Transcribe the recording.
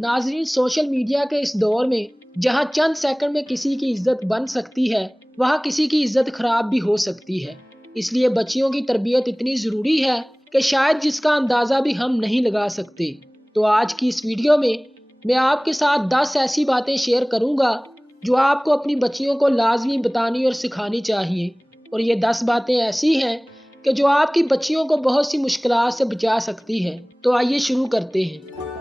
नाजरीन, social media के इस दौर में जहां चंद सेकंड में किसी की इज्जत बन सकती है, वहां किसी की इज्जत खराब भी हो सकती है। इसलिए बच्चियों की तरबियत इतनी ज़रूरी है कि शायद जिसका अंदाज़ा भी हम नहीं लगा सकते। तो आज की इस वीडियो में मैं आपके साथ 10 ऐसी बातें शेयर करूंगा जो आपको अपनी बच्चियों को लाजमी बतानी और सिखानी चाहिए। और ये 10 बातें ऐसी हैं कि जो आपकी बच्चियों को बहुत सी मुश्किलात से बचा सकती है। तो आइए शुरू करते हैं।